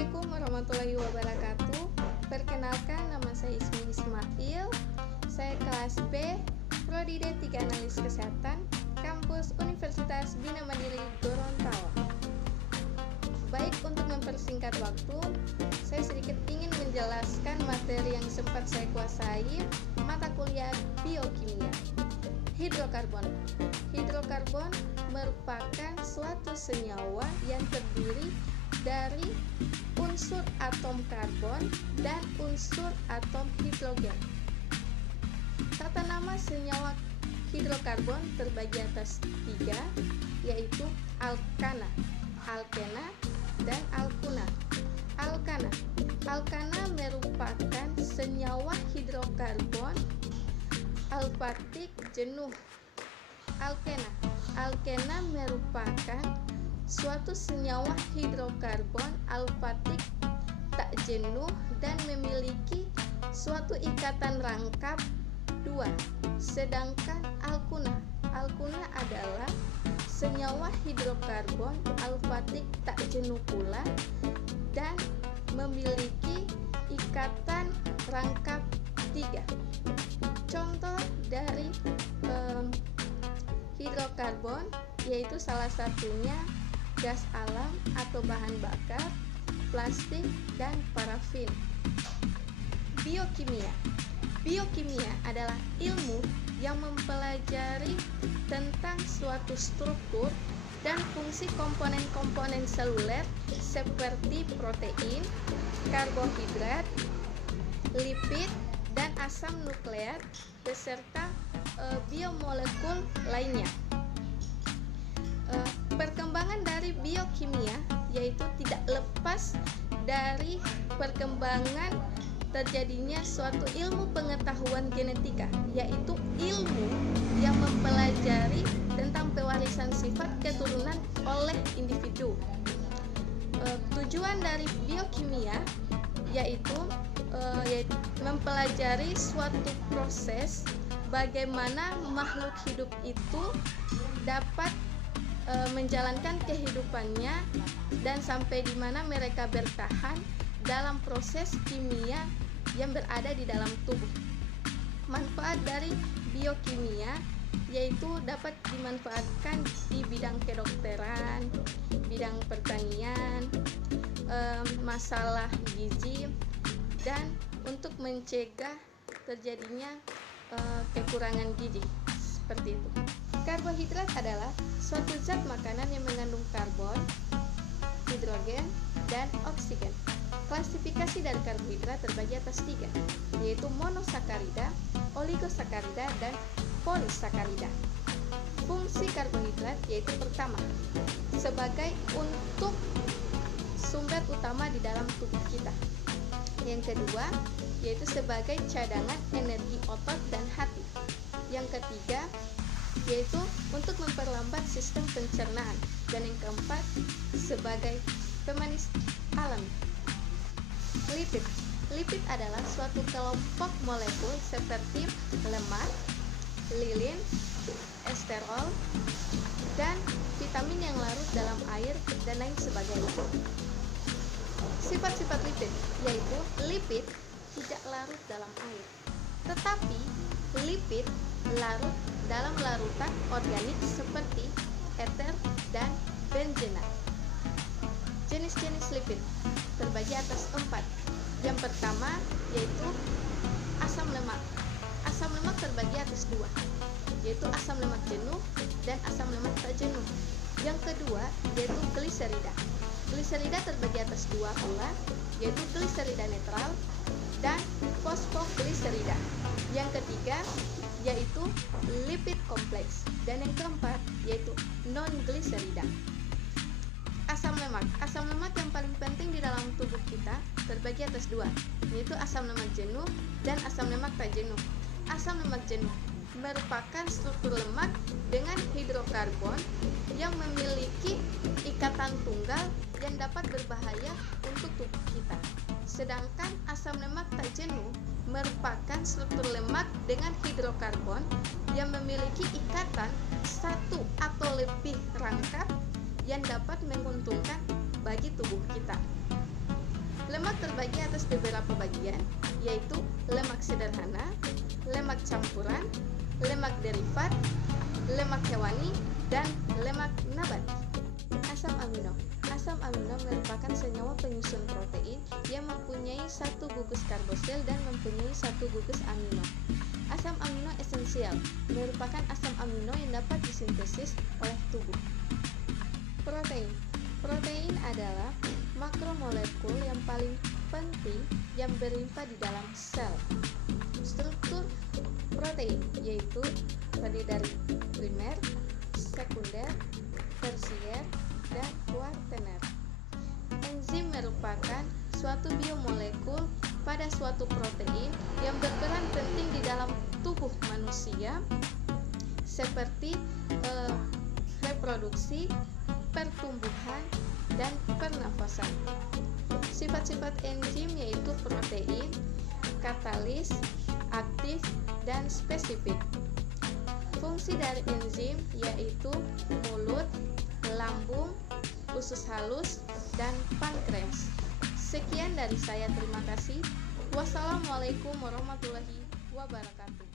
Assalamualaikum warahmatullahi wabarakatuh. Perkenalkan, nama saya Ismi Ismail. Saya kelas B, Prodi D3 Analis Kesehatan, Kampus Universitas Bina Mandiri Gorontalo. Baik, untuk mempersingkat waktu, saya sedikit ingin menjelaskan materi yang sempat saya kuasai, mata kuliah biokimia. Hidrokarbon. Hidrokarbon merupakan suatu senyawa yang terdiri dari unsur atom karbon dan unsur atom hidrogen. Tata nama senyawa hidrokarbon terbagi atas 3, yaitu alkana, alkena, dan alkuna. Alkana merupakan senyawa hidrokarbon alfatik jenuh. Alkena merupakan suatu senyawa hidrokarbon alfatik tak jenuh dan memiliki suatu ikatan rangkap 2. Sedangkan alkuna adalah senyawa hidrokarbon alfatik tak jenuh pula dan memiliki ikatan rangkap 3. Contoh dari hidrokarbon yaitu salah satunya gas alam atau bahan bakar, plastik, dan parafin. Biokimia adalah ilmu yang mempelajari tentang suatu struktur dan fungsi komponen-komponen seluler seperti protein, karbohidrat, lipid, dan asam nukleat beserta biomolekul lainnya. Perkembangan dari biokimia yaitu tidak lepas dari perkembangan terjadinya suatu ilmu pengetahuan genetika, yaitu ilmu yang mempelajari tentang pewarisan sifat keturunan oleh individu. Tujuan dari biokimia yaitu mempelajari suatu proses bagaimana makhluk hidup itu dapat menjalankan kehidupannya dan sampai di mana mereka bertahan dalam proses kimia yang berada di dalam tubuh. Manfaat dari biokimia yaitu dapat dimanfaatkan di bidang kedokteran, bidang pertanian, masalah gizi, dan untuk mencegah terjadinya kekurangan gizi. Seperti itu. Karbohidrat adalah suatu zat makanan yang mengandung karbon, hidrogen, dan oksigen. Klasifikasi dari karbohidrat terbagi atas 3, yaitu monosakarida, oligosakarida, dan polisakarida. Fungsi karbohidrat yaitu pertama, sebagai untuk sumber utama di dalam tubuh kita. Yang kedua, yaitu sebagai cadangan energi otot dan hati. Yang ketiga, yaitu untuk memperlambat sistem pencernaan. Dan yang keempat, sebagai pemanis alami. Lipid adalah suatu kelompok molekul seperti lemak, lilin, esterol, dan vitamin yang larut dalam air dan lain sebagainya. Sifat-sifat lipid yaitu lipid tidak larut dalam air, tetapi lipid larut dalam larutan organik seperti eter dan benzena. Jenis-jenis lipid terbagi atas 4. Yang pertama yaitu asam lemak. Asam lemak terbagi atas 2, yaitu asam lemak jenuh dan asam lemak tak jenuh. Yang kedua yaitu gliserida. Gliserida terbagi atas 2 pula, yaitu gliserida netral dan fosfogliserida. Yang ketiga yaitu lipid kompleks, dan yang keempat yaitu non-gliserida. Asam lemak yang paling penting di dalam tubuh kita terbagi atas 2, yaitu asam lemak jenuh dan asam lemak tak jenuh. Asam lemak jenuh merupakan struktur lemak dengan hidrokarbon yang memiliki ikatan tunggal yang dapat berbahaya untuk tubuh kita. Sedangkan asam lemak tak jenuh merupakan struktur lemak dengan hidrokarbon yang memiliki ikatan 1 atau lebih rangkap yang dapat menguntungkan bagi tubuh kita. Lemak terbagi atas beberapa bagian, yaitu lemak sederhana, lemak campuran, lemak derivat, lemak hewani, dan lemak nabati. Asam amino. Asam amino merupakan senyawa penyusun protein yang mempunyai satu gugus karbosil dan mempunyai satu gugus amino. Asam amino esensial merupakan asam amino yang dapat disintesis oleh tubuh. Protein. Protein adalah makromolekul yang paling penting yang berlimpah di dalam sel. Struktur protein yaitu terdiri dari primer, sekunder, tersier, dan kuaterner. Enzim merupakan suatu biomolekul pada suatu protein yang berperan penting di dalam tubuh manusia seperti reproduksi, pertumbuhan, dan pernafasan. Sifat-sifat enzim yaitu protein, katalis, aktif, dan spesifik. Fungsi dari enzim yaitu mulut, lambung, usus halus, dan pankreas. Sekian dari saya, terima kasih. Wassalamualaikum warahmatullahi wabarakatuh.